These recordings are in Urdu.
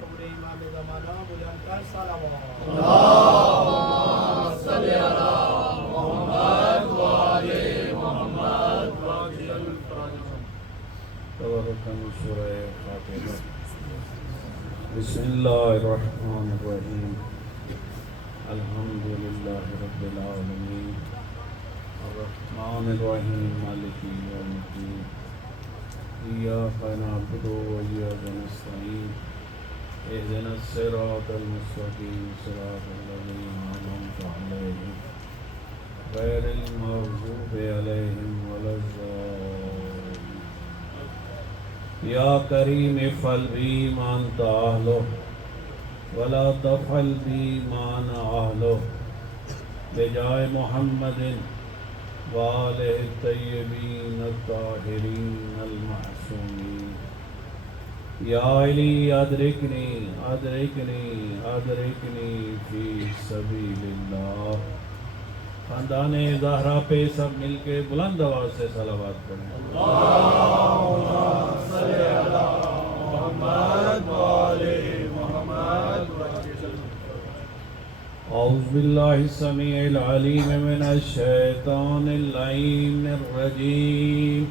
حضور امام زمانہ بلند کر صلوات اللہم صلی علی محمد وآل محمد وعجل فرجهم. تبرکن سورہ فاتحہ. بسم اللہ الرحمن الرحیم. الحمد للہ رب العالمین الرحمن الرحیم مالک یوم الدین ایاک نعبد وایاک نستعین اهدنا الصراط المستقیم صراط الذین انعمت علیہم غیر المغضوب علیہم ولا الضالین. یا کریم افعل بی ما انت اہلہ ولا تفعل بی ما انا اہلہ بجائے محمد وآلہ الطیبین الطاہرین المعصومین. یا علی ادرکنی ادرکنی ادرکنی فی سبیل اللہ. خاندان زہرا پہ سب مل کے بلند آواز سے صلوات پڑھیں. اللہم صلی علی محمد وآل محمد وعجل. اعوذ باللہ السمیع العلیم من الشیطان اللعین الرجیم.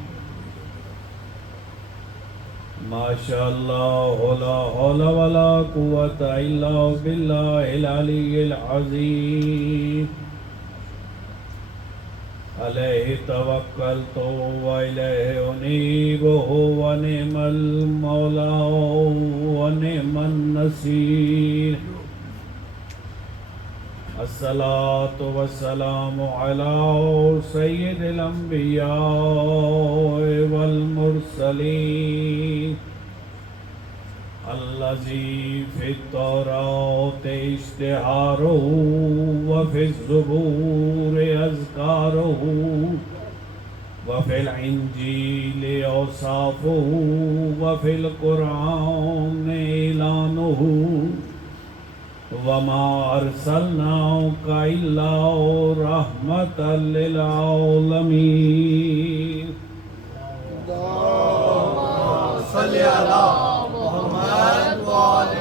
ما شاء اللہ لا حول ولا قوة الا باللہ العلی العظیم. علیہ توکلت وإلیہ انیب ونعم المولا ونعم النصیر. الصلاة والسلام على سید الانبیاء والمرسلین الذی فی التوراۃ اشتہارہ وفی الزبور اذکارہ وفی الانجیل اوصافہ وفی القرآن اعلانہ وما ارسلناک الا رحمۃ للعالمین. اللہم صلی علی محمد وآل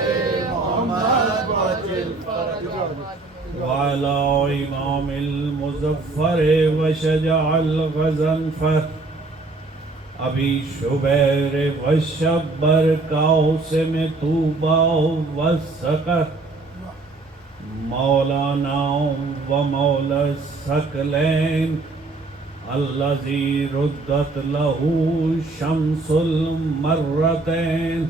محمد وعجل فرجهم. وعلى امام المظفر وشجع الغضنفر ابی شبیر والشبر قاسم طوبی والسقر مولانا و مولا الثقلین الذی ردت له شمس المرتین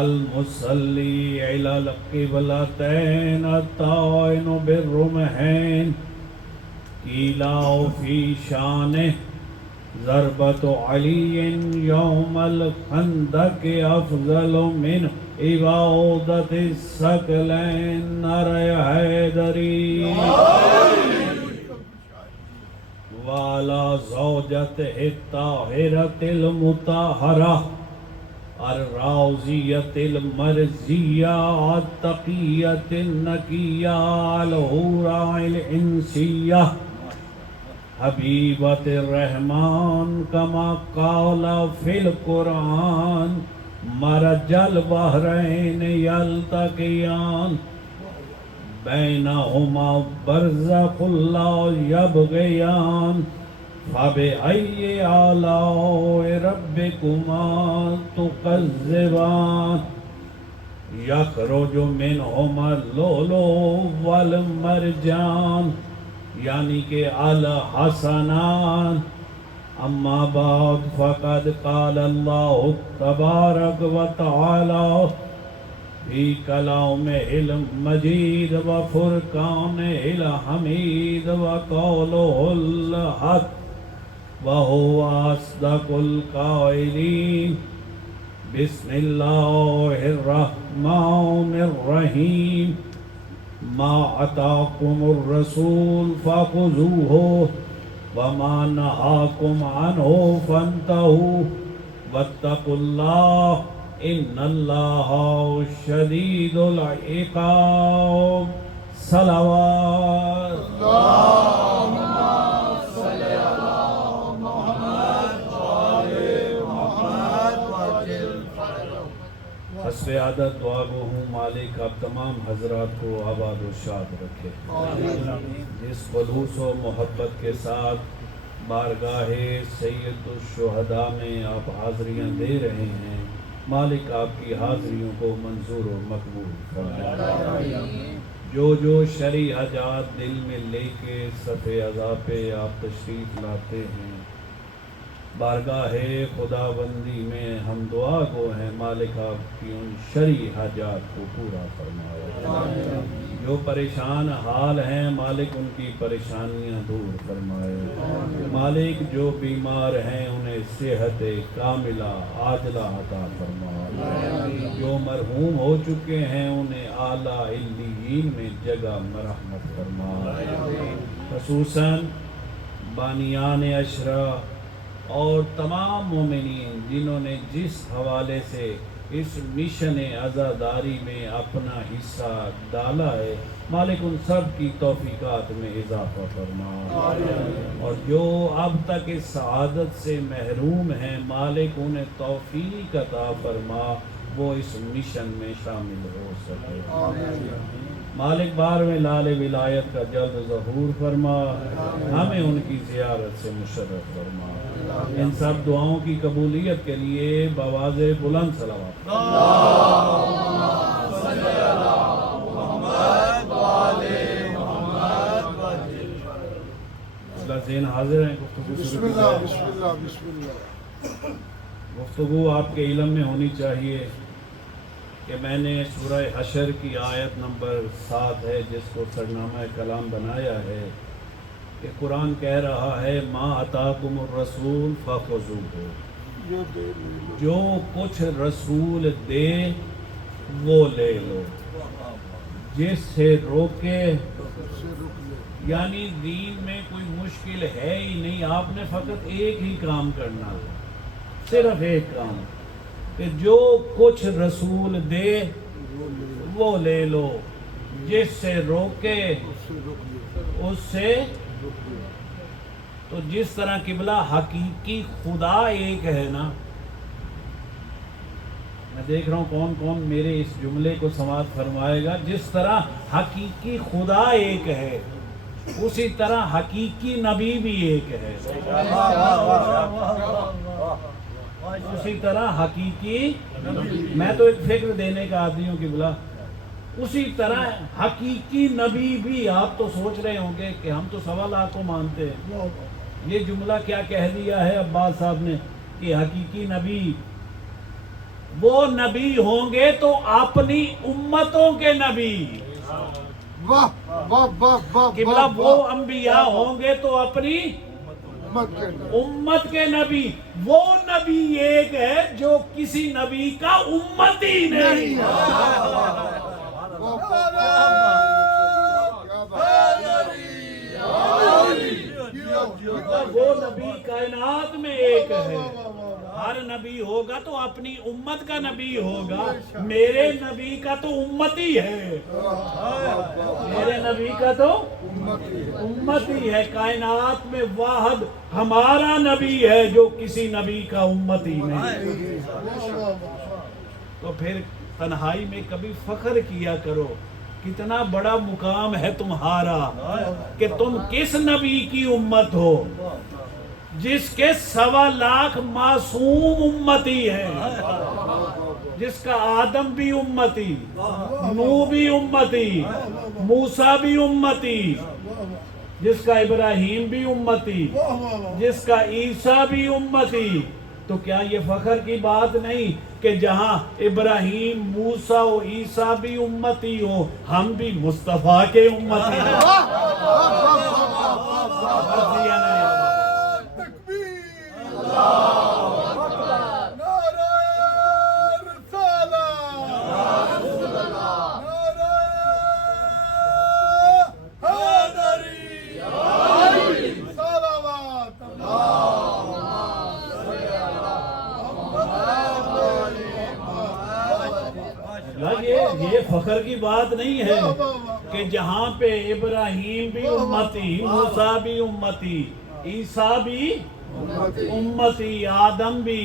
المصلی علی القبلتین الطائن بالرمحین قیل فی شانہ ضربت علی یوم الخندق افضل من عبادت الثقلین نر حیدری. وعلی زوجتہ الطاہرۃ المطہرہ الراضیۃ المرضیہ التقیۃ النقیہ الحورا الانسیہ حبیبت الرحمن کما قال فی القرآن مرج البحرین یلتقیان بینہما برزخ لا یبغیان فبأی آلاء ربکما تکذبان. یخرج منہما اللؤلؤ والمرجان یعنی کہ الحسنان. اما بعد فقد قال اللہ تبارک و تعالی فی کلامہ المجید و فرقانہ الحمید و قولہ الحق وہو اصدق القائلین. بسم اللہ الرحمن الرحیم. ما اتاکم الرسول فخذوہ وما نہاکم عنہ فانتہوا واتقوا اللہ ان اللہ شدید العقاب. صلوات. اللہم صلی علی محمد وآل محمد وعجل فرجهم. حسب عادت دعا گو ہوں مالک آپ تمام حضرات کو آباد و شاد رکھے. جس خلوص و محبت کے ساتھ بارگاہ سید الشہداء میں آپ حاضریاں دے رہے ہیں، مالک آپ کی حاضریوں کو منظور و مقبول فرمائے. جو شرعی حاجات دل میں لے کے صف عزا پہ آپ تشریف لاتے ہیں، بارگاہ خدا بندی میں ہم دعا گو ہیں، مالک آپ کی ان شرعی حاجات کو پورا فرمائے. جو پریشان حال ہیں مالک ان کی پریشانیاں دور فرمائے. مالک جو بیمار ہیں انہیں صحت کاملہ عاجلہ عطا فرمائے. جو مرحوم ہو چکے ہیں انہیں اعلیٰ علیین میں جگہ مرحمت فرمائے. خصوصاً بانیان عشرہ اور تمام مومنین جنہوں نے جس حوالے سے اس مشن عزاداری میں اپنا حصہ ڈالا ہے، مالک ان سب کی توفیقات میں اضافہ فرما. اور جو اب تک اس سعادت سے محروم ہیں، مالک انہیں توفیق عطا فرما وہ اس مشن میں شامل ہو سکے. مالک بار میں لال ولایت کا جلد ظہور فرما، ہمیں ان کی زیارت سے مشرف فرما. ان سب دعاؤں کی قبولیت کے لیے بآواز بلند صلوات. ذہن حاضر ہیں. بسم اللہ بسم اللہ بسم اللہ. گفتگو آپ کے علم میں ہونی چاہیے کہ میں نے سورہ حشر کی آیت نمبر 7 ہے جس کو سرنامہ کلام بنایا ہے کہ قرآن کہہ رہا ہے ما اتاکم الرسول فخذوہ، جو کچھ رسول دے وہ لے لو، جس سے روکے. یعنی دین میں کوئی مشکل ہے ہی نہیں، آپ نے فقط ایک ہی کام کرنا، صرف ایک کام کہ جو کچھ رسول دے وہ لے لو، جس سے روکے اس سے. تو جس طرح قبلہ حقیقی خدا ایک ہے نا، میں دیکھ رہا ہوں کون کون میرے اس جملے کو سماعت فرمائے گا. جس طرح حقیقی خدا ایک ہے اسی طرح حقیقی نبی بھی ایک ہے. اسی طرح حقیقی، میں تو ایک فکر دینے کا آدمی ہوں کہ بلا، اسی طرح حقیقی نبی بھی. آپ تو سوچ رہے ہوں گے کہ ہم تو 1.25 لاکھ کو مانتے ہیں، یہ جملہ کیا کہہ دیا ہے عباس صاحب نے کہ حقیقی نبی وہ نبی ہوں گے تو اپنی امتوں کے نبی. واہ واہ واہ واہ. قبلہ وہ انبیاء ہوں گے تو اپنی امت کے نبی. وہ نبی ایک ہے جو کسی نبی کا امت ہی نہیں. وہ نبی کائنات میں ایک ہے. ہر نبی ہوگا تو اپنی امت کا نبی ہوگا. میرے نبی کا تو امتی ہے، میرے نبی کا تو امتی ہے. کائنات میں واحد ہمارا نبی ہے جو کسی نبی کا امتی نہیں. تو پھر تنہائی میں کبھی فخر کیا کرو، کتنا بڑا مقام ہے تمہارا کہ تم کس نبی کی امت ہو جس کے 1.25 لاکھ معصوم امتی ہیں، جس کا آدم بھی امتی، نوح بھی امتی، موسیٰ بھی امتی، جس کا ابراہیم بھی امتی، جس کا عیسیٰ بھی امتی. تو کیا یہ فخر کی بات نہیں کہ جہاں ابراہیم، موسیٰ و عیسیٰ بھی امتی ہو، ہم بھی مصطفیٰ کے امتی ہیں. یہ فخر کی بات نہیں ہے کہ جہاں پہ ابراہیم بھی امتی، موسیٰ بھی امتی، عیسیٰ بھی امتی، آدم بھی،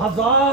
1000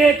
1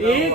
1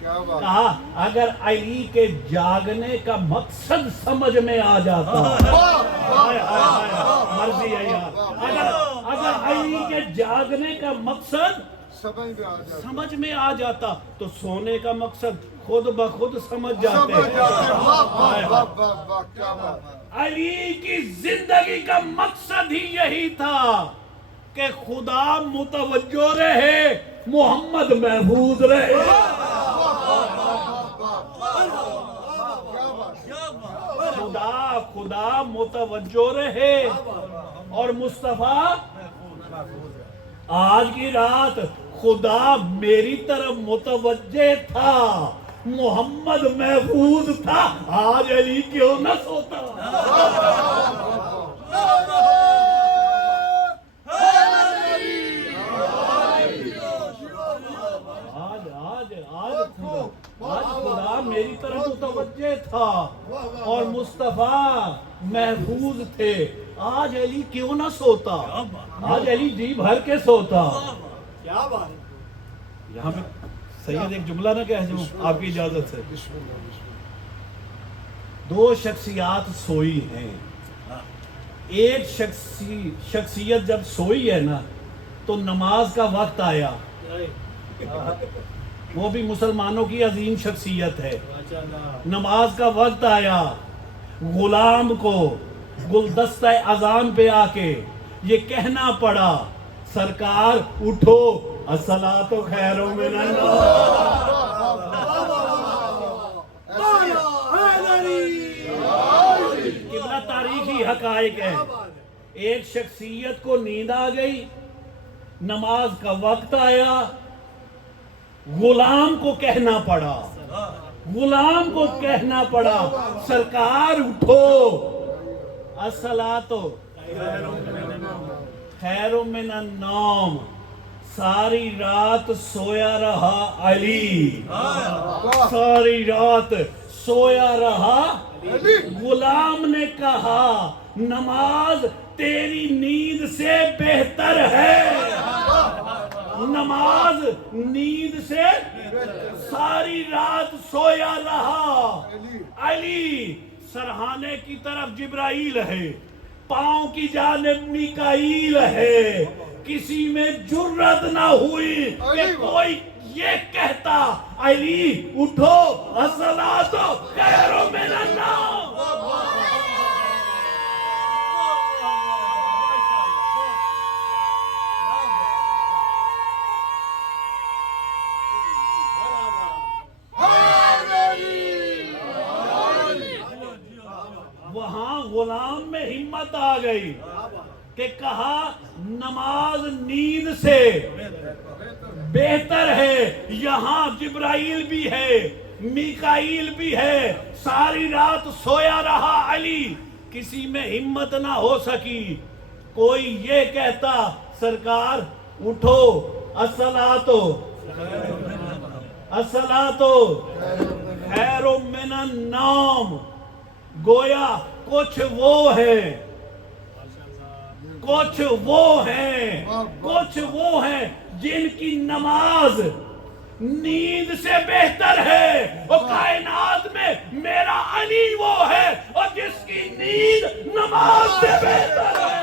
کیا بات کہا اگر علی کے جاگنے کا مقصد سمجھ میں آ جاتا، ہائے ہائے ہائے، مرضی ہے یار، اگر علی کے جاگنے کا مقصد سمجھ میں آ جاتا تو سونے کا مقصد خود بخود سمجھ جاتے علی کی زندگی کا مقصد ہی یہی تھا کہ خدا متوجہ رہے، محمد محفوظ رہے۔ خدا متوجہ رہے اور مصطفیٰ آج کی رات خدا میری طرف متوجہ تھا، محمد محفوظ تھا، آج علی کیوں نہ سوتا؟ آج خدا میری طرف متوجہ تھا اور مصطفیٰ محفوظ تھے، آج علی کیوں نہ سوتا؟ آج علی جی بھر کے سوتا۔ کیا بات؟ یہاں پہ سید ایک جملہ نہ کہہ دوں آپ کی اجازت سے۔ دو شخصیات سوئی ہیں، ایک شخصیت جب سوئی ہے نا تو نماز کا وقت آیا، وہ بھی مسلمانوں کی عظیم شخصیت ہے، نماز کا وقت آیا، غلام کو گلدستہ اذان پہ آ کے یہ کہنا پڑا، سرکار اٹھو، الصلاۃ خیر من النوم۔ قبلہ تاریخی حقائق ہے، ایک شخصیت کو نیند آ گئی، نماز کا وقت آیا، غلام کو کہنا پڑا، سرکار اٹھو، الصلاۃ خیر من النوم۔ ساری رات سویا رہا علی، ساری رات سویا رہا۔ غلام نے کہا نماز تیری نیند سے بہتر ہے، نماز نیند سے، ساری رات سویا رہا علی۔ سرہانے کی طرف جبرائیل ہے، پاؤں کی جانب میکائیل ہے، کسی میں جرت نہ ہوئی کہ کوئی یہ کہتا علی اٹھو، الصلاۃ خیر من النوم۔ وہاں غلام میں ہمت آ گئی کہ کہا نماز نیند سے بہتر ہے، یہاں جبرائیل بھی ہے، میکائیل بھی ہے، ساری رات سویا رہا علی، کسی میں ہمت نہ ہو سکی، کوئی یہ کہتا سرکار اٹھو، الصلاۃ خیر من النوم۔ گویا کچھ وہ ہیں جن کی نماز نیند سے بہتر ہے، اور کائنات میں میرا علی وہ ہے اور جس کی نیند نماز سے بہتر ہے۔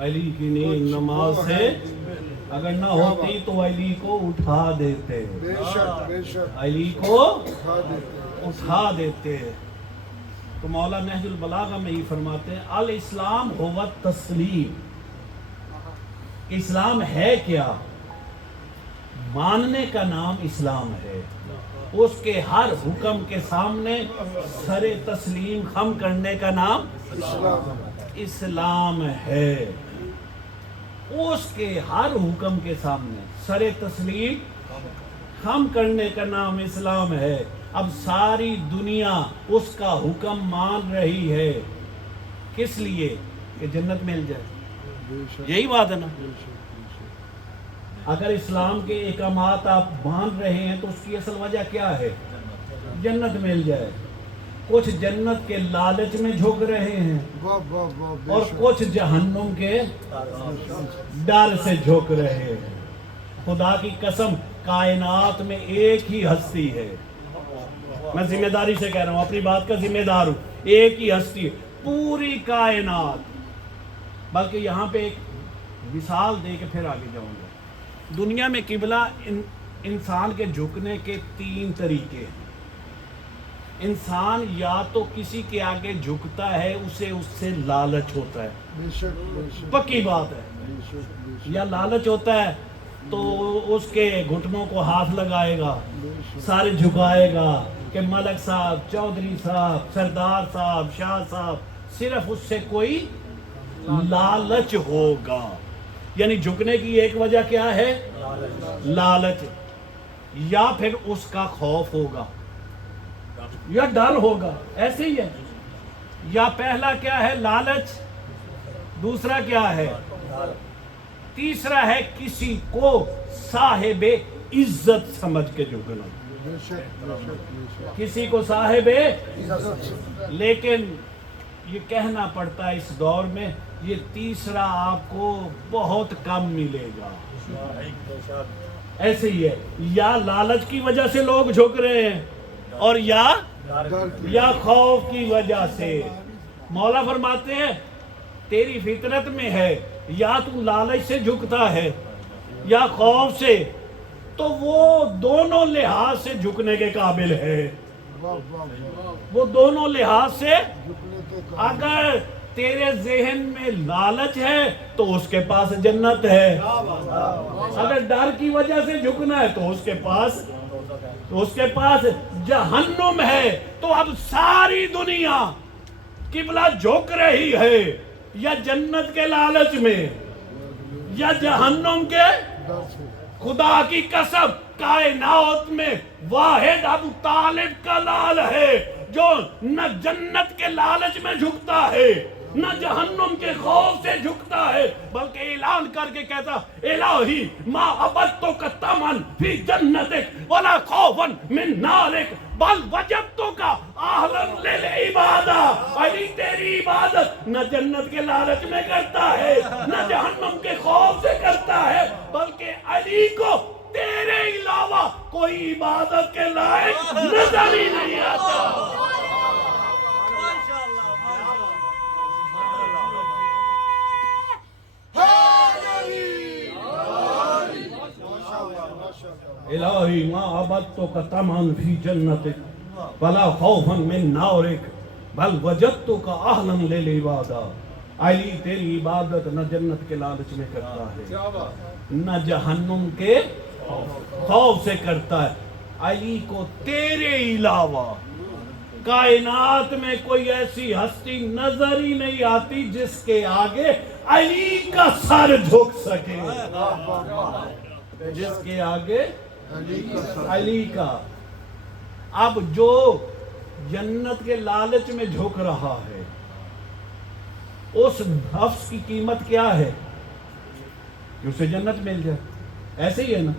علی کی نیند نماز سے اگر نہ ہوتی تو علی کو اٹھا دیتے، علی کو اٹھا دیتے۔ تو مولا نہج البلاغہ میں ہی فرماتے ہیں الاسلام هو التسلیم، اسلام ہے کیا؟ ماننے کا نام اسلام ہے، اس کے ہر حکم کے سامنے سر تسلیم خم کرنے کا نام اسلام ہے، اس کے ہر حکم کے سامنے سر تسلیم خم کرنے کا نام اسلام ہے۔ اب ساری دنیا اس کا حکم مان رہی ہے، کس لیے؟ کہ جنت مل جائے، یہی بات ہے نا۔ اگر اسلام کے احکامات آپ مان رہے ہیں تو اس کی اصل وجہ کیا ہے؟ جنت مل جائے. کچھ جنت کے لالچ میں جھک رہے ہیں اور کچھ جہنم کے ڈر سے جھک رہے ہیں. خدا کی قسم کائنات میں ایک ہی ہستی ہے. میں ذمہ داری سے کہہ رہا ہوں, اپنی بات کا ذمہ دار ہوں. ایک ہی ہستی ہے پوری کائنات. بلکہ یہاں پہ ایک مثال دے کے پھر آگے جاؤں گا. دنیا میں قبلہ انسان کے جھکنے کے 3 طریقے ہیں. انسان یا تو کسی کے آگے جھکتا ہے اسے اس سے لالچ ہوتا ہے, پکی بات ہے, یا لالچ ہوتا ہے تو اس کے گھٹنوں کو ہاتھ لگائے گا, سارے جھکائے گا کہ ملک صاحب, چودھری صاحب, سردار صاحب, شاہ صاحب, صرف اس سے کوئی لالچ ہوگا. یعنی جھکنے کی ایک وجہ کیا ہے؟ لالچ. یا پھر اس کا خوف ہوگا یا ڈر ہوگا, ایسے ہی ہے. یا پہلا کیا ہے؟ لالچ. دوسرا کیا ہے؟ تیسرا ہے کسی کو صاحب عزت سمجھ کے جھکنا. کسی کو صاحب, لیکن یہ کہنا پڑتا ہے اس دور میں یہ تیسرا آپ کو بہت کم ملے گا. ایسے ہی ہے, یا لالچ کی وجہ سے لوگ جھک رہے ہیں اور یا خوف کی وجہ سے. مولا فرماتے ہیں تیری فطرت میں ہے یا تو لالچ سے جھکتا ہے یا خوف سے, تو وہ دونوں لحاظ سے جھکنے کے قابل ہے. وہ دونوں لحاظ سے, اگر تیرے ذہن میں لالچ ہے تو اس کے پاس جنت ہے. اگر ڈر کی وجہ سے جھکنا ہے تو اس کے پاس جہنم ہے. تو اب ساری دنیا قبلہ جھک رہی ہے یا جنت کے لالچ میں یا جہنم کے. خدا کی قسم کائنات میں واحد ابو طالب کا لال ہے جو نہ جنت کے لالچ میں جھکتا ہے نہ جہنم کے خوف سے جھکتا ہے, بلکہ اعلان کر کے کہتا الہی ما عبدتک طمعا فی جنتک ولا خوفا من نارک بل وجدتک اہلا للعبادہ. علی تیری عبادت نہ جنت کے لالچ میں کرتا ہے نہ جہنم کے خوف سے کرتا ہے, بلکہ علی کو تیرے علاوہ کوئی عبادت کے لائق نظر ہی نہیں آتا. الہی ما عبدتک طمعا فی جنتک ولا خوفا من نارک بل وجدتک اہلا للعبادہ. علی تیری عبادت نہ جنت کے لالچ میں کرتا ہے نہ جہنم کے خوف سے کرتا ہے. علی کو تیرے علاوہ کائنات میں کوئی ایسی ہستی نظر ہی نہیں آتی جس کے آگے علی کا سر جھک سکے, جس کے آگے علی کا. اب جو جنت کے لالچ میں جھک رہا ہے اس نفس کی قیمت کیا ہے کہ اسے جنت مل جائے. ایسے ہی ہے نا,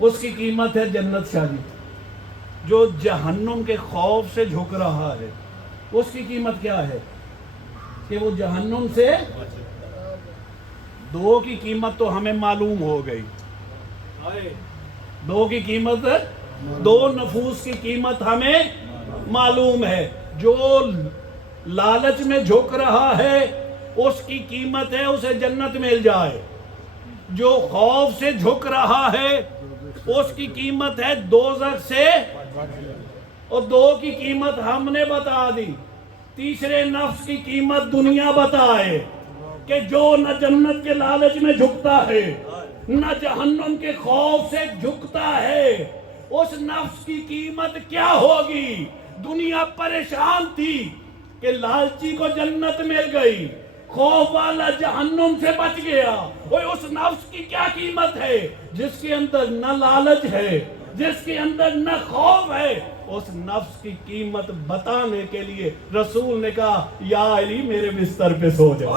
اس کی قیمت ہے جنت شادی. جو جہنم کے خوف سے جھک رہا ہے اس کی قیمت کیا ہے کہ وہ جہنم سے. دو کی قیمت تو ہمیں معلوم ہو گئی, دو کی قیمت, دو نفوس کی قیمت ہمیں معلوم ہے. جو لالچ میں جھک رہا ہے اس کی قیمت ہے اسے جنت مل جائے. جو خوف سے جھک رہا ہے اس کی قیمت ہے دوزخ سے, اور دو کی قیمت ہم نے بتا دی. تیسرے نفس کی قیمت دنیا بتائے کہ جو نہ جنت کے لالچ میں جھکتا ہے نہ جہنم کے خوف سے جھکتا ہے, اس نفس کی قیمت کیا ہوگی. دنیا پریشان تھی کہ لالچی کو جنت مل گئی, خوف والا جہنم سے بچ گیا. وہ اس نفس کی کیا قیمت ہے جس کے اندر نہ لالچ ہے, جس کے اندر نہ خوف ہے. اس نفس کی قیمت بتانے کے لیے رسول نے کہا یا علی میرے بستر پہ سو جاؤ.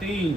3,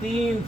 3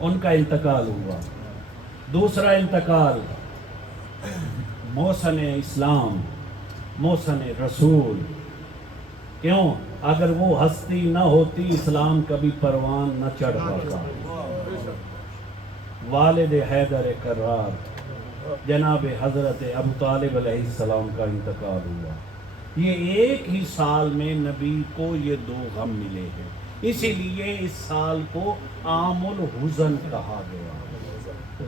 ان کا انتقال ہوا۔ دوسرا انتقال محسن اسلام، محسن رسول۔ کیوں؟ اگر وہ ہستی نہ ہوتی اسلام کبھی پروان نہ چڑھ پاتا۔ والد حیدر کرار جناب حضرت ابو طالب علیہ السلام کا انتقال ہوا۔ یہ ایک ہی سال میں نبی کو یہ دو غم ملے ہیں، اسی لیے اس سال کو عام الحزن کہا گیا،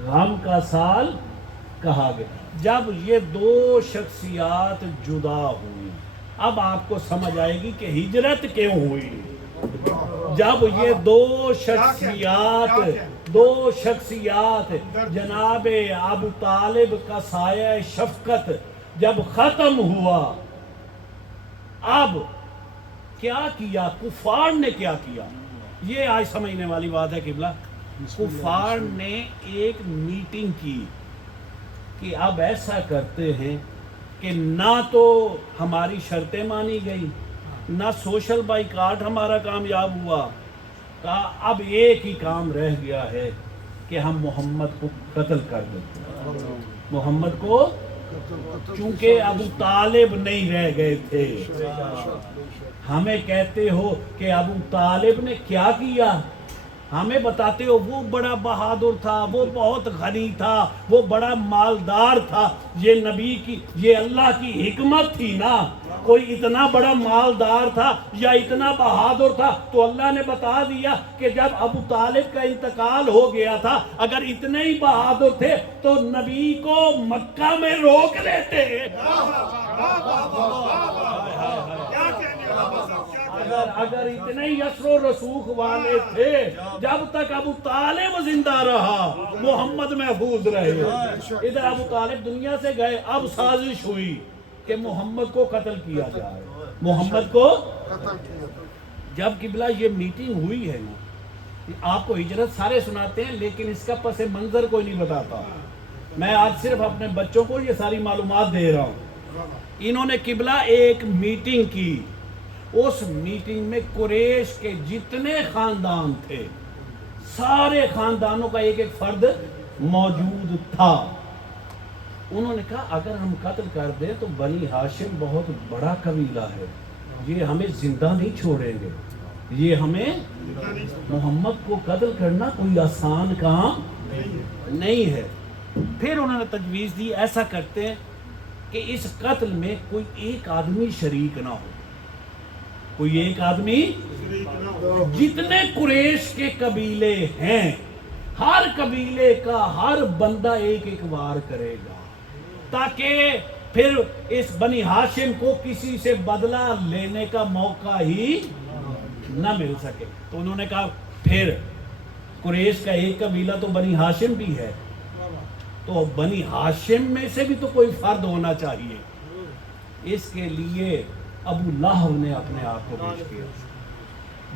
غم کا سال کہا گیا۔ جب یہ دو شخصیات جدا ہوئی، اب آپ کو سمجھ آئے گی کہ ہجرت کیوں ہوئی۔ جب یہ دو شخصیات جناب ابو طالب کا سایہ شفقت جب ختم ہوا، اب کیا کیا کفار نے؟ کیا کیا؟ یہ آج سمجھنے والی بات ہے قبلہ۔ کفار نے ایک میٹنگ کی کہ اب ایسا کرتے ہیں کہ نہ تو ہماری شرطیں مانی گئی، نہ سوشل بائیکاٹ ہمارا کامیاب ہوا، کہا اب ایک ہی کام رہ گیا ہے کہ ہم محمد کو قتل کر دیتے ہیں۔ محمد کو، چونکہ ابو طالب نہیں رہ گئے تھے، ہمیں کہتے ہو کہ ابو طالب نے کیا کیا، ہمیں بتاتے ہو وہ بڑا بہادر تھا، وہ بہت غنی تھا، وہ بڑا مالدار تھا۔ یہ نبی کی، یہ اللہ کی حکمت تھی نا، کوئی اتنا بڑا مالدار تھا یا اتنا بہادر تھا تو اللہ نے بتا دیا کہ جب ابو طالب کا انتقال ہو گیا تھا، اگر اتنے ہی بہادر تھے تو نبی کو مکہ میں روک لیتے۔ اگر اتنے ہی یسر و رسوخ والے تھے، جب تک ابو طالب زندہ رہا محمد محفوظ رہے۔ ادھر ابو طالب دنیا سے گئے، اب سازش ہوئی کہ محمد کو قتل کیا جائے، محمد کو قتل کیا۔ جب قبلہ یہ میٹنگ ہوئی ہے نا، آپ کو ہجرت سارے سناتے ہیں لیکن اس کا پس منظر کوئی نہیں بتاتا۔ میں آج صرف اپنے بچوں کو یہ ساری معلومات دے رہا ہوں۔ انہوں نے قبلہ ایک میٹنگ کی، اس میٹنگ میں قریش کے جتنے خاندان تھے، سارے خاندانوں کا ایک ایک فرد موجود تھا۔ انہوں نے کہا اگر ہم قتل کر دیں تو بنی ہاشم بہت بڑا قبیلہ ہے، یہ ہمیں زندہ نہیں چھوڑیں گے، یہ ہمیں محمد کو قتل کرنا کوئی آسان کام نہیں ہے۔ پھر انہوں نے تجویز دی ایسا کرتے ہیں کہ اس قتل میں کوئی ایک آدمی شریک نہ ہو، کوئی ایک آدمی، جتنے قریش کے قبیلے ہیں ہر قبیلے کا ہر بندہ ایک ایک وار کرے گا، تاکہ پھر اس بنی ہاشم کو کسی سے بدلہ لینے کا موقع ہی نہ مل سکے۔ تو انہوں نے کہا پھر قریش کا ایک قبیلہ تو بنی ہاشم بھی ہے، تو بنی ہاشم میں سے بھی تو کوئی فرد ہونا چاہیے۔ اس کے لیے ابو لہب نے اپنے آپ کو پیش کیا،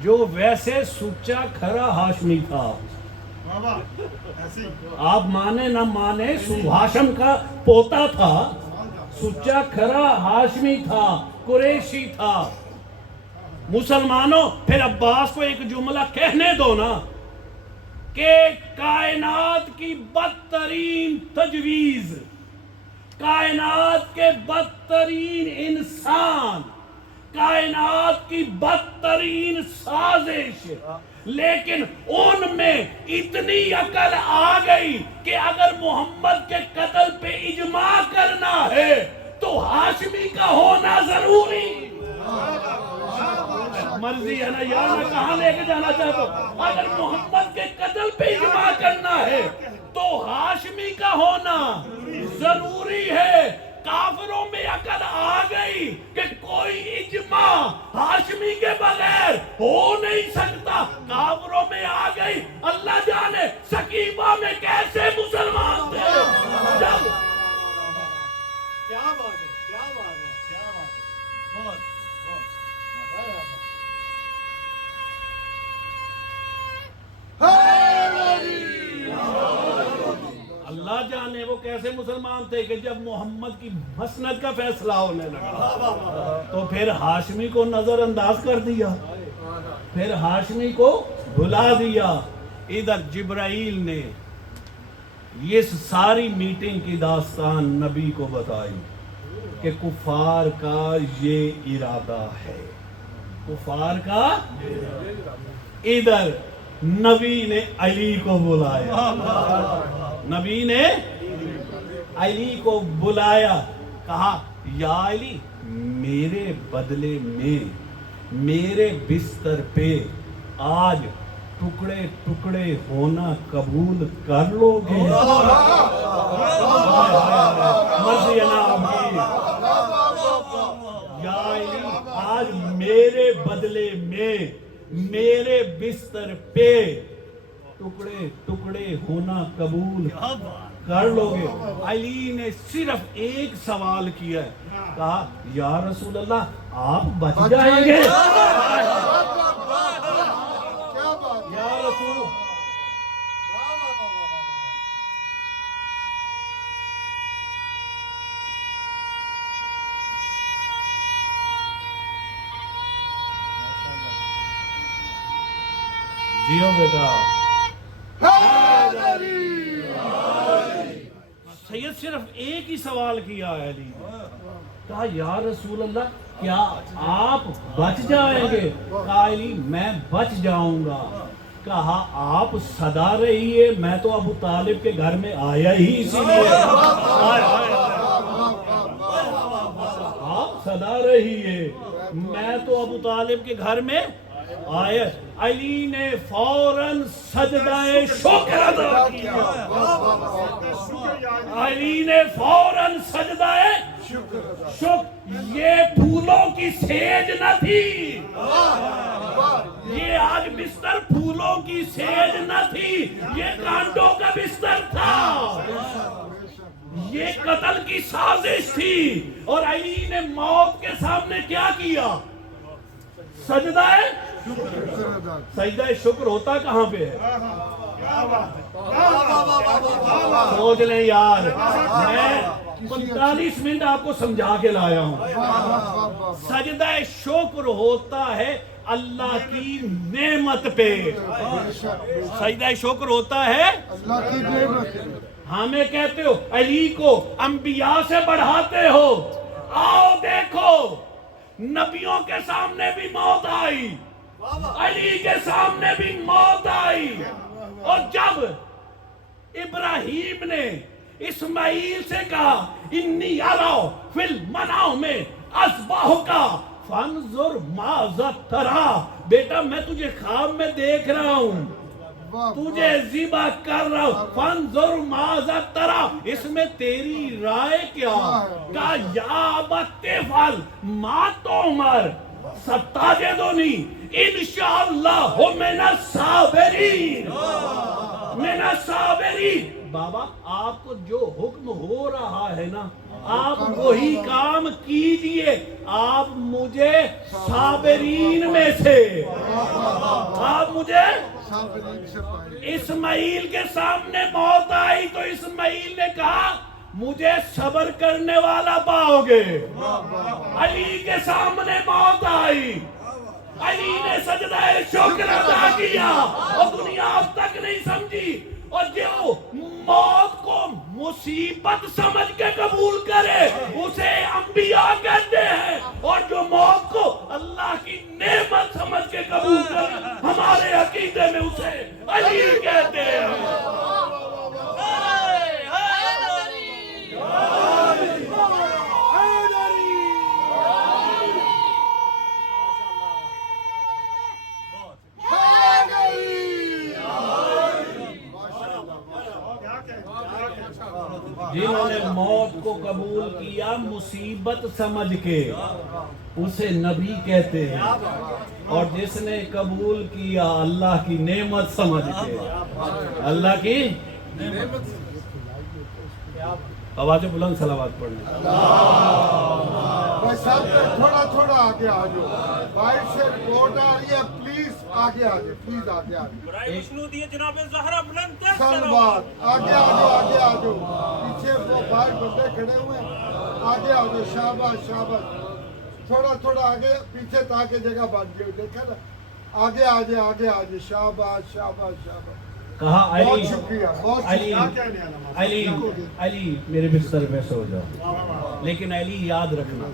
جو ویسے سچا کھرا ہاشمی تھا۔ آپ مانے نہ مانے، ہاشم کا پوتا تھا، سچا کھرا ہاشمی تھا، قریشی تھا۔ مسلمانوں پھر عباس کو ایک جملہ کہنے دو نا کہ کائنات کی بدترین تجویز، کائنات کے بدترین انسان، کائنات کی بدترین سازش، لیکن ان میں اتنی عقل آ گئی کہ اگر محمد کے قتل پہ اجماع کرنا ہے تو ہاشمی کا ہونا ضروری۔ مرضی ہے نا یار، میں کہاں لے کے جانا چاہتا ہوں؟ اگر محمد کے قتل پہ اجماع کرنا ہے تو ہاشمی کا ہونا ضروری ہے۔ کافروں میں عقل آ گئی کہ کوئی اجماع ہاشمی کے بغیر ہو نہیں سکتا، کافروں میں آ گئی۔ اللہ جانے سکیبہ میں کیسے مسلمان تھے۔ کیا بات ہے، کیا بات ہے، کیا بات ہے، بہت اللہ جانے وہ کیسے مسلمان تھے کہ جب محمد کی مسند کا فیصلہ ہونے لگا تو پھر ہاشمی کو نظر انداز کر دیا۔ پھر ہاشمی کو بھلا دیا. ادھر جبرائیل نے یہ ساری میٹنگ کی داستان نبی کو بتائی کہ کفار کا یہ ارادہ ہے, کفار کا. ادھر نبی نے علی کو بلایا, نبی نے علی کو بلایا, کہا یا علی میرے بدلے میں میرے بستر پہ آج ٹکڑے ٹکڑے ہونا قبول کر لو گے؟ مرضی انعام کی. یا علی آج میرے بدلے میں میرے بستر پہ ٹکڑے ٹکڑے ہونا قبول کر لو گے؟ علی نے صرف ایک سوال کیا ہے, کہا یا رسول اللہ آپ بچ جائیں گے؟ یا رسول جیو بیٹا. سید صرف ایک ہی سوال کیا ہے علی نے, کہا یا رسول اللہ کیا آپ بچ جائیں گے؟ کہا علی میں بچ جاؤں گا. کہا آپ صدا رہیے, میں تو ابو طالب کے گھر میں آیا ہی اسی لیے. آپ صدا رہیے, میں تو ابو طالب کے گھر میں آیا. علی نے فوراً سجدہ شکر ادا کیا. علی نے فوراً سجدہ شکر. یہ پھولوں کی سیج نہ تھی, یہ آج بستر پھولوں کی سیج نہ تھی, یہ کانٹوں کا بستر تھا, یہ قتل کی سازش تھی. اور علی نے موت کے سامنے کیا کیا؟ سجدہ سجدہ شکر ہوتا کہاں پہ ہے؟ سوچ لیں یار, میں 45 منٹ آپ کو سمجھا کے لایا ہوں. سجدہ شکر ہوتا ہے اللہ کی نعمت پہ, سجدہ شکر ہوتا ہے اللہ کی نعمت. ہمیں کہتے ہو علی کو انبیاء سے بڑھاتے ہو, آؤ دیکھو نبیوں کے سامنے بھی موت آئی, علی کے سامنے بھی موت آئی. اور جب ابراہیم نے اسماعیل سے کہا انی اراؤ فی المنام اذبحک فانظر ماذا تری, بیٹا میں تجھے خواب میں دیکھ رہا ہوں, تجھے ذبح کر رہا ہوں, فانظر ماذا تری, اس میں تیری رائے کیا؟ کہا یا ابت افعل ما تؤمر ستجدنی انشاءاللہ من الصابرین, من الصابرین. بابا آپ کو جو حکم ہو رہا ہے نا آپ وہی کام کیجئے, آپ مجھے صابرین میں سے, آپ مجھے. اسماعیل کے سامنے موت آئی تو اسماعیل نے کہا مجھے صبر کرنے والا پاؤ گے. علی کے سامنے موت آئی, علی نے سجدہ شکر ادا کیا اور دنیا اب تک نہیں سمجھی. اور جو موت کو مصیبت سمجھ کے قبول کرے اسے انبیاء کہتے ہیں, اور جو موت کو اللہ کی نعمت سمجھ کے قبول کرے ہمارے عقیدے میں اسے علی کہتے ہیں. جنہوں نے موت کو قبول کیا مصیبت سمجھ کے اسے نبی کہتے ہیں, اور جس نے قبول کیا اللہ کی نعمت سمجھ کے, اللہ کی آواز بلند صلوات پڑھنے. تھوڑا تھوڑا آگے آ جاؤ, باہر سے رپورٹ آ رہی ہے, پلیز آگے آگے, پلیز آگے آگے. جناب زہرا بلند سلوات آگے آ جاؤ, آگے آ جاؤ, پیچھے وہ باہر بندے کھڑے ہوئے ہیں, آگے آ جاؤ. شاباش شاباش, تھوڑا تھوڑا آگے پیچھے تاکہ جگہ بن جائے. دیکھا نا آگے آجے آگے آجے شاباش شاباش شاباش کہا بہت علی شکریہ بہت علی شکریہ علی علی میرے بستر پہ سو جاؤ لیکن علی یاد رکھنا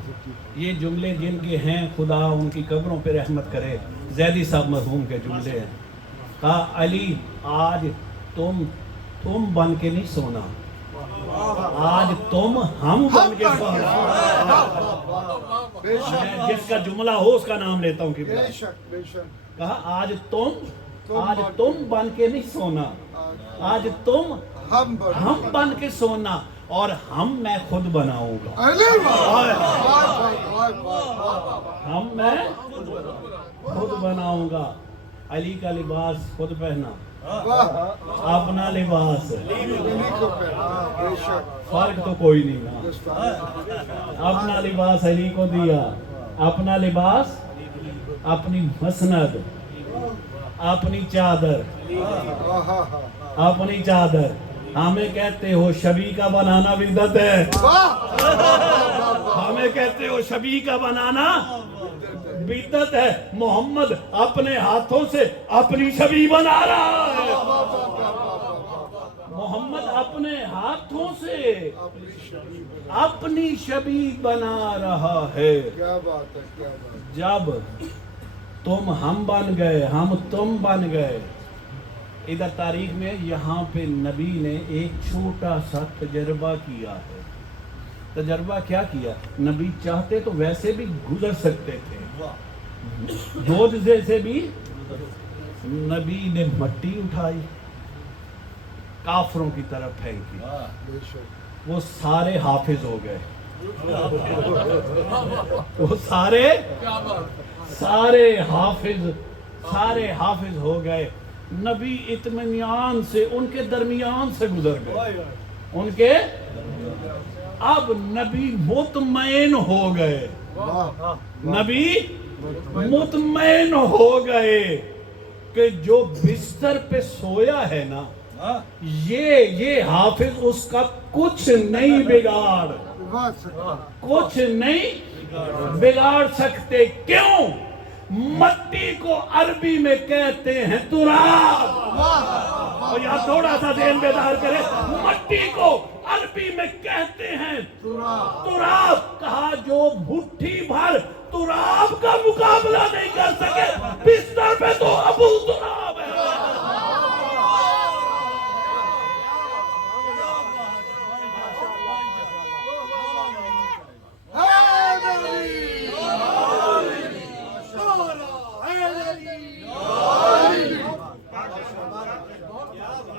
یہ جملے جن کے ہیں خدا ان کی قبروں پہ رحمت کرے زیدی صاحب مرحوم کے جملے ہیں کہا علی آج تم بن کے نہیں سونا آج تم ہم بن کے سونا بے شک جس کا جملہ ہو اس کا نام لیتا ہوں کہ بے شک بے شک کہا آج تم بن کے نہیں سونا آج تم ہم بن کے سونا اور ہم میں خود بناؤں گا ہم میں خود بناؤں گا علی کا لباس خود پہنا اپنا لباس فرق تو کوئی نہیں نا اپنا لباس علی کو دیا اپنا لباس اپنی مسند اپنی چادر ہمیں کہتے ہو شبیہ کا بنانا بدعت ہے ہمیں کہتے ہو شبیہ کا بنانا بدعت ہے محمد اپنے ہاتھوں سے اپنی شبیہ بنا رہا ہے محمد اپنے ہاتھوں سے اپنی شبیہ بنا رہا ہے کیا بات ہے کیا بات جب تم ہم بن گئے ہم تم بن گئے ادھر تاریخ میں یہاں پہ نبی نے ایک چھوٹا سا تجربہ کیا ہے تجربہ کیا کیا نبی چاہتے تو ویسے بھی گزر سکتے تھے جوجزے سے بھی نبی نے مٹی اٹھائی کافروں کی طرف پھینکی بے شک وہ سارے حافظ ہو گئے وہ سارے حافظ ہو گئے نبی اطمینان سے ان کے درمیان سے گزر گئے ان کے اب نبی مطمئن ہو گئے نبی مطمئن ہو گئے کہ جو بستر پہ سویا ہے نا یہ حافظ اس کا کچھ نہیں بگاڑ سکتے کیوں مٹی کو عربی میں کہتے ہیں تراب اور یہاں تھوڑا سا ذہن بیدار کرے مٹی کو عربی میں کہتے ہیں تراب کہا جو مٹھی بھر تراب کا مقابلہ نہیں کر سکے بستر پہ تو ابو تراب ہے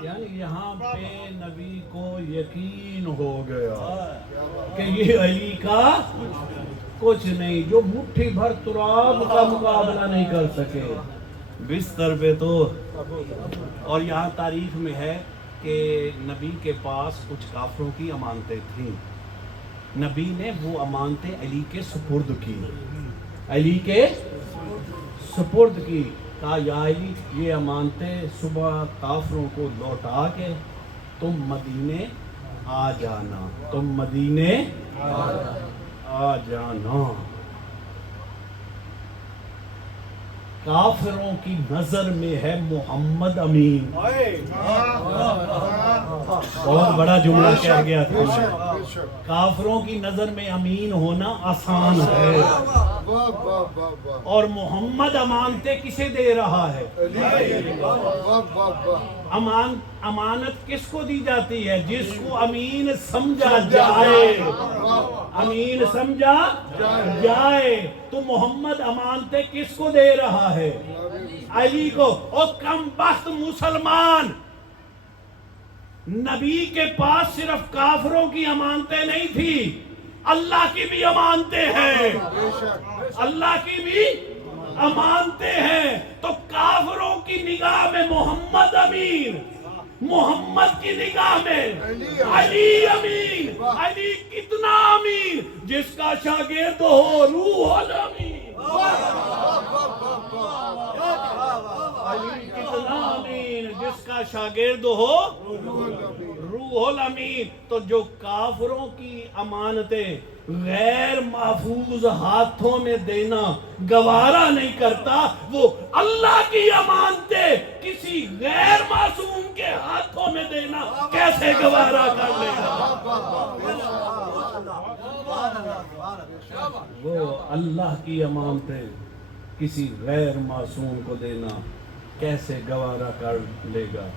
یعنی یہاں پہ نبی کو یقین ہو گیا کہ یہ علی کا کچھ نہیں جو مٹھی بھر تراب کا مقابلہ نہیں کر سکے بستر پہ تو اور یہاں تاریخ میں ہے کہ نبی کے پاس کچھ کافروں کی امانتیں تھیں نبی نے وہ امانتیں علی کے سپرد کی کہا یا علی یہ امانتیں صبح کافروں کو لوٹا کے تم مدینے آ جانا کافروں کی نظر میں ہے محمد امین بہت بڑا جملہ کہہ گیا تھا کافروں کی نظر میں امین ہونا آسان ہے اور محمد امانتیں کسے دے رہا ہے امانت کس کو دی جاتی ہے جس کو امین سمجھا جائے تو محمد امانتیں کس کو دے رہا ہے علی کو اور کم بخت مسلمان نبی کے پاس صرف کافروں کی امانتیں نہیں تھی اللہ کی بھی امانتیں ہیں اللہ کی بھی امانتیں ہیں تو کافروں کی نگاہ میں محمد امین محمد کی نگاہ میں علی امین علی کتنا امین جس کا شاگرد ہو روح الامین علی کتنا امین جس کا شاگرد ہو روح الامین. تو جو کافروں کی امانتیں غیر محفوظ ہاتھوں میں دینا گوارا نہیں کرتا، وہ اللہ کی امانتیں کسی غیر معصوم کے ہاتھوں میں دینا کیسے گوارا کر لے گا؟ وہ اللہ کی امانتیں کسی غیر معصوم کو دینا کیسے گوارا کر لے گا؟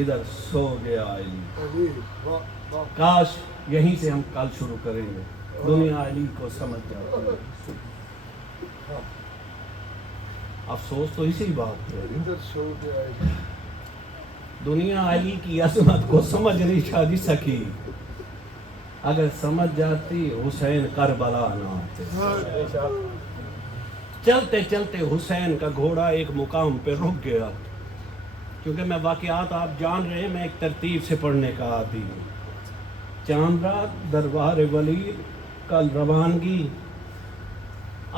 ادھر سو گیا علی. کاش یہیں سے ہم کل شروع کریں گے. دنیا علی کو سمجھ جاتی ہے. افسوس تو اسی بات پہ ہے. دنیا علی کی عظمت کو سمجھ نہیں سکی. اگر سمجھ جاتی حسین کربلا نہ آتے. چلتے چلتے حسین کا گھوڑا ایک مقام پہ رک گیا. کیونکہ میں واقعات آپ جان رہے ہیں، میں ایک ترتیب سے پڑھنے کا عادی ہوں. چاند رات دربار ولید، کل روانگی،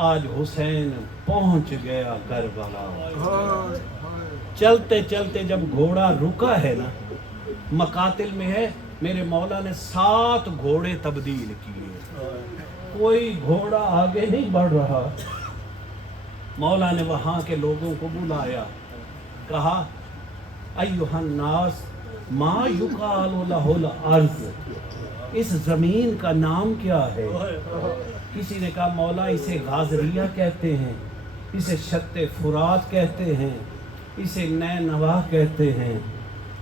آج حسین پہنچ گیا کربلا. چلتے چلتے جب گھوڑا رکا ہے نا، مقاتل میں ہے میرے مولا نے 7 گھوڑے تبدیل کیے. کوئی گھوڑا آگے نہیں بڑھ رہا. مولا نے وہاں کے لوگوں کو بلایا، کہا ایھا الناس ما یقال لہ الارض، اس زمین کا نام کیا ہے؟ کسی نے کہا مولا اسے غازریہ کہتے ہیں، اسے شط فرات کہتے ہیں، اسے نینوا کہتے ہیں.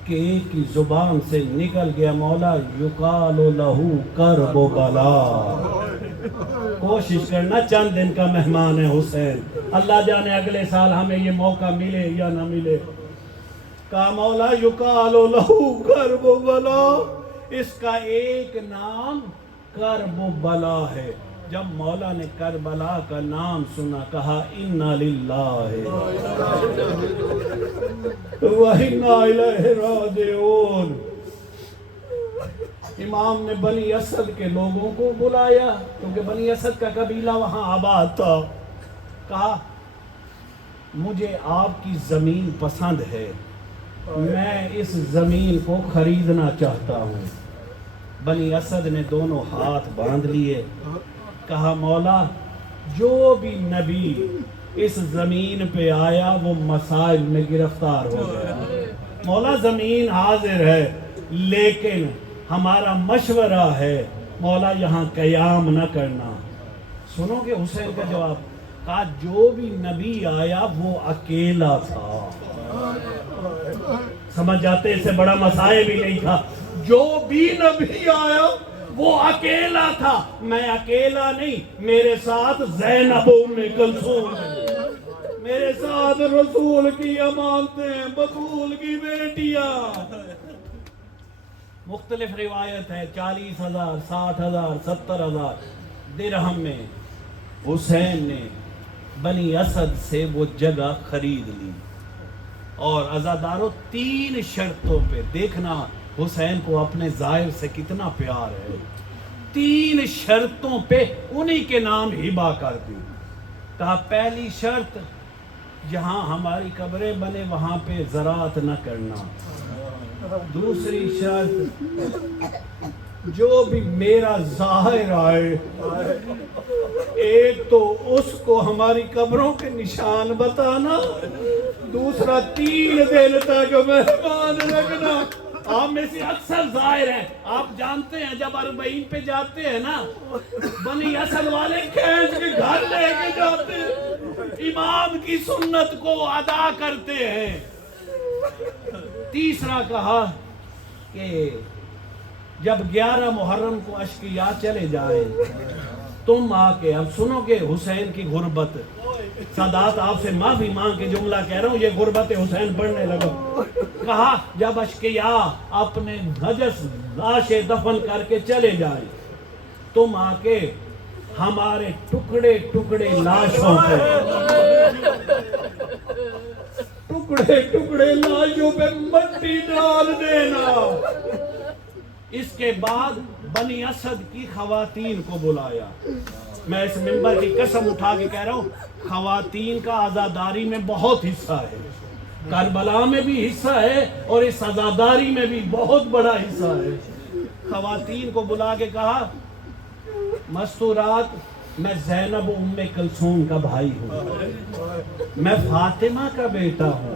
کہ ایک کی زبان سے نکل گیا مولا یقال لہ کرب و بلا. کوشش کرنا، چند دن کا مہمان ہے حسین، اللہ جانے اگلے سال ہمیں یہ موقع ملے یا نہ ملے. کہا مولا یقال لہ کرب و بلا، اس کا ایک نام کرب و بلا ہے. جب مولا نے کربلا کا نام سنا، کہا انا للہ و انا الیہ راجعون. امام نے بنی اسد کے لوگوں کو بلایا، کیونکہ بنی اسد کا قبیلہ وہاں آباد تھا. کہا مجھے آپ کی زمین پسند ہے، میں اس زمین کو خریدنا چاہتا ہوں. بنی اسد نے دونوں ہاتھ باندھ لیے. کہا مولا جو بھی نبی اس زمین پہ آیا وہ مسائل میں گرفتار ہو گیا. مولا زمین حاضر ہے، لیکن ہمارا مشورہ ہے مولا یہاں قیام نہ کرنا. سنو گے حسین کا جواب؟ کہا جو بھی نبی آیا وہ اکیلا تھا. سمجھ جاتے اسے بڑا مسائل بھی نہیں تھا. جو بھی نبی آیا وہ اکیلا تھا. میں اکیلا نہیں، میرے ساتھ زینب ام کلثوم، میرے ساتھ رسول کی امانتیں، بطول کی بیٹیاں. مختلف روایت ہے، 40,000 60,000 70,000 درہم میں حسین نے بنی اسد سے وہ جگہ خرید لی. اور عزادارو 3 شرطوں پہ، دیکھنا حسین کو اپنے ظاہر سے کتنا پیار ہے. 3 شرطوں پہ انہی کے نام ہبا کر دی. کہا پہلی شرط، جہاں ہماری قبریں بنے وہاں پہ زراعت نہ کرنا. دوسری شرط، جو بھی میرا ظاہر آئے ایک تو اس کو ہماری قبروں کے نشان بتانا، دوسرا 3 دن تک مہمان رکھنا. آپ میں سے اکثر ظاہر ہے، آپ جانتے ہیں جب 40 پہ جاتے ہیں نا، بنی اسد والے کھینچ کے گھر لے کے جاتے ہیں، امام کی سنت کو ادا کرتے ہیں. تیسرا کہا کہ جب 11 محرم کو اشقیاء چلے جائیں تم آ کے، اب سنو گے حسین کی غربت. سادات آپ سے معافی مانگ کے جملہ کہہ رہا ہوں، یہ غربت حسین پڑھنے لگا. کہا جب اشقیاء اپنے نجس لاشیں دفن کر کے چلے جائیں تم آ کے ہمارے ٹکڑے ٹکڑے لاشوں پہ، ٹکڑے ٹکڑے لاشوں پہ مٹی ڈال دینا. اس کے بعد بنی اسد کی خواتین کو بلایا. میں اس منبر کی قسم اٹھا کے کہہ رہا ہوں، خواتین کا عزاداری میں بہت حصہ ہے. کربلا میں بھی حصہ ہے اور اس عزاداری میں بھی بہت بڑا حصہ ہے. خواتین کو بلا کے کہا مستورات میں زینب ام کلثوم کا بھائی ہوں, میں فاطمہ کا بیٹا ہوں,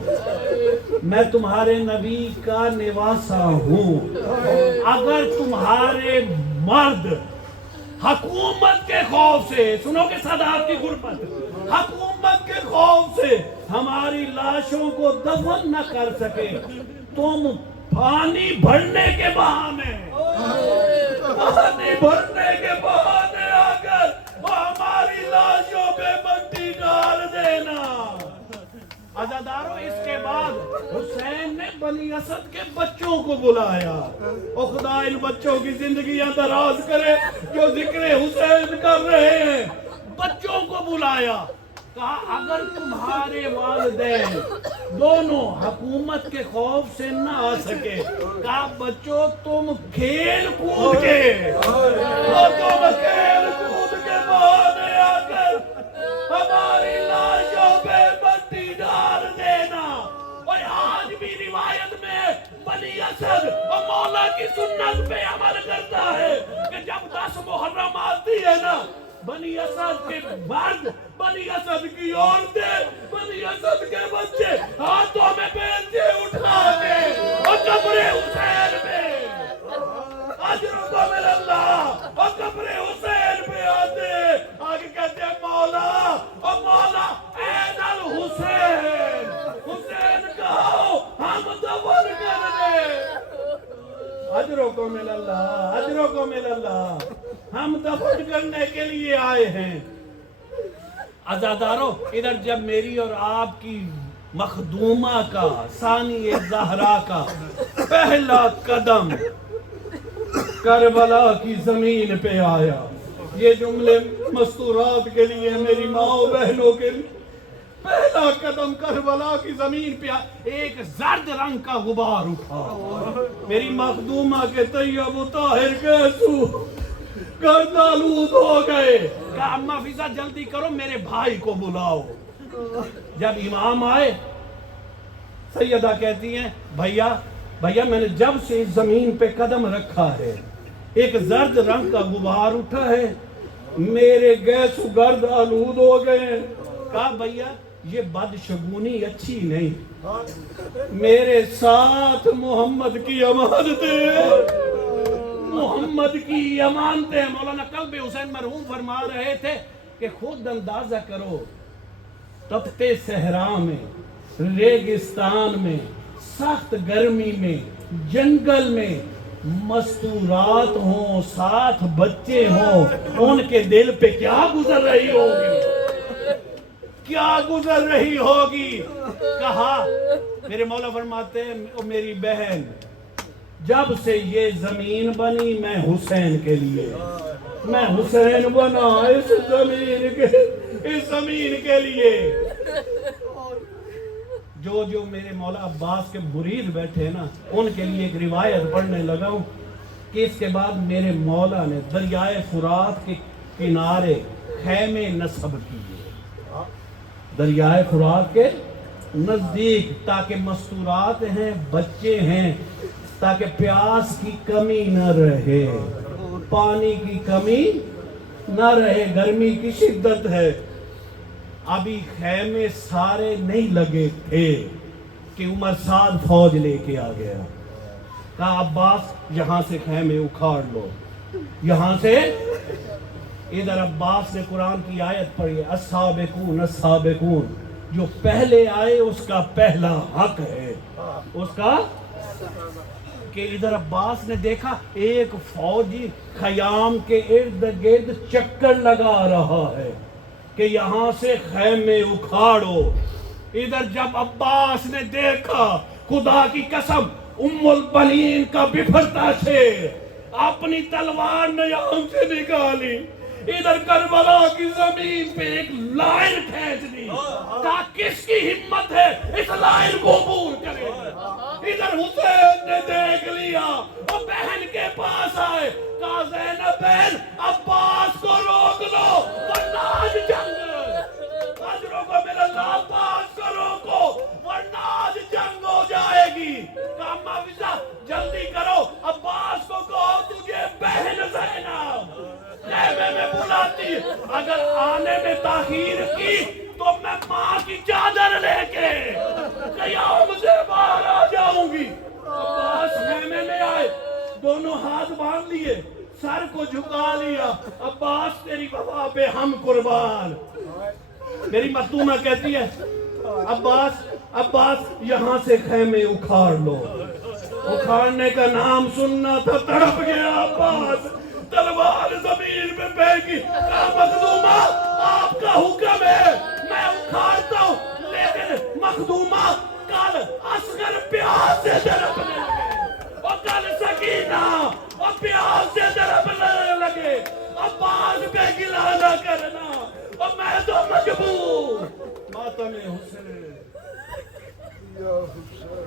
میں تمہارے نبی کا نواسا ہوں. اگر تمہارے مرد حکومت کے خوف سے, سنو کہ صداقت کی غربت, حکومت کے خوف سے ہماری لاشوں کو دفن نہ کر سکے, تم پانی بھرنے کے بہانے آ کر ہماری لاشوں پہ مٹی ڈال دینا. عزادارو, اس کے بعد حسین نے بنی اسد کے بچوں کو بلایا. او خدا ان بچوں کی زندگیاں دراز کرے جو ذکر حسین کر رہے ہیں. بچوں کو بلایا, کہا اگر تمہارے والدین دونوں حکومت کے خوف سے نہ آ سکے, کہا بچوں تم کھیل کود کے بہانے آ کر ہماری لاشوں پہ مٹی ڈال دینا. اور آج بھی روایت میں بنی اسد اور مولا کی سنت پہ عمل کرتا ہے کہ جب 10 محرم آتی ہے نا, بنی اسد کے مرد, بنی اسد کی عورتیں, بنی اسد کے بچے ہاتھوں میں بیلچے اٹھا کے اور قبر حسین میں اجرکم اللہ اور قبر حسین پہ آتے, آگے کہتے ہیں مولا اور مولا این الحسین, حسین کہو ہم دفن کر دیں. اجرکم اللہ, اجرکم اللہ, ہم دفن کرنے کے لیے آئے ہیں. عزادارو, ادھر جب میری اور آپ کی مخدومہ کا, ثانی زہرا کا پہلا قدم کربلا کی زمین پہ آیا, یہ جملے مستورات کے لیے, میری ماں بہنوں کے لیے, پہلا قدم کربلا کی زمین پہ ایک زرد رنگ کا غبار اٹھا. میری مخدومہ کے طیب و طاہر کے آنسو گرد آلود ہو گئے. کہا اماں فضا جلدی کرو, میرے بھائی کو بلاؤ. جب امام آئے, سیدہ کہتی ہیں بھیا میں نے جب سے اس زمین پہ قدم رکھا ہے ایک زرد رنگ کا غبار اٹھا ہے, میرے گیس گرد آلود ہو گئے. کہا بھیا یہ بدشگونی اچھی نہیں, میرے ساتھ محمد کی امانتیں, محمد کی امانتیں. مولانا قلب حسین مرحوم فرما رہے تھے کہ خود اندازہ کرو, تپتے صحرا میں, ریگستان میں, سخت گرمی میں, جنگل میں, مستورات ہوں, 7 بچے ہوں, ان کے دل پہ کیا گزر رہی ہوگی, کیا گزر رہی ہوگی. کہا میرے مولا فرماتے ہیں او میری بہن, جب سے یہ زمین بنی میں حسین کے لیے, میں حسین بنا اس زمین کے لیے. جو میرے مولا عباس کے مرید بیٹھے نا, ان کے لیے ایک روایت پڑھنے لگا ہوں کہ اس کے بعد میرے مولا نے دریائے فرات کے کنارے خیمے نصب کیے, دریائے فرات کے نزدیک, تاکہ مستورات ہیں, بچے ہیں, تاکہ پیاس کی کمی نہ رہے, پانی کی کمی نہ رہے, گرمی کی شدت ہے. ابھی خیمے سارے نہیں لگے تھے کہ عمر سعد فوج لے کے آ گیا. کہا عباس یہاں سے خیمے اکھاڑ لو, یہاں سے. ادھر عباس نے قرآن کی آیت پڑھی, السابقون السابقون, جو پہلے آئے اس کا پہلا حق ہے, اس کا. کہ ادھر عباس نے دیکھا ایک فوجی خیام کے ارد گرد چکر لگا رہا ہے کہ یہاں سے خیمے اکھاڑو. ادھر جب عباس نے دیکھا, خدا کی قسم, ام البنین کا بپھرتا شیر اپنی تلوار نے یہاں سے نکالی, ادھر کربلا کی زمین پہ ایک لائن کھینچ دی. کہا کس کی ہمت ہے اس لائن کو عبور کرے. ادھر حسین نے دیکھ لیا اور بہن کے پاس آئے, کہا زینب بہن عباس کو روک لو ورنہ آج جنگ, آج روکو میرا اللہ, عباس کو روکو ورنہ آج چادر لے کے قیام سے باہر آ جاؤں گی. عباس خیمے میں آئے, دونوں ہاتھ باندھ لیے, سر کو جھکا لیا. عباس تیری وفا پہ ہم قربان. میری مختومہ کہتی ہے عباس یہاں سے خیمے اکھاڑ لو. اکھاڑنے کا نام سننا تھا, تڑپ گیا عباس, تلوار زمین پہ پھینکی. کہا مخدومہ آپ کا حکم ہے میں اکھاڑتا ہوں, لیکن مخدومہ کل اصغر پیاس سے تڑپنے لگے, اور کل سکینہ اور پیاس سے تڑپنے لگے. عباس پہ گلہ نہ کرنا, اور میں تو مجبور. ماتم حسین یا حسین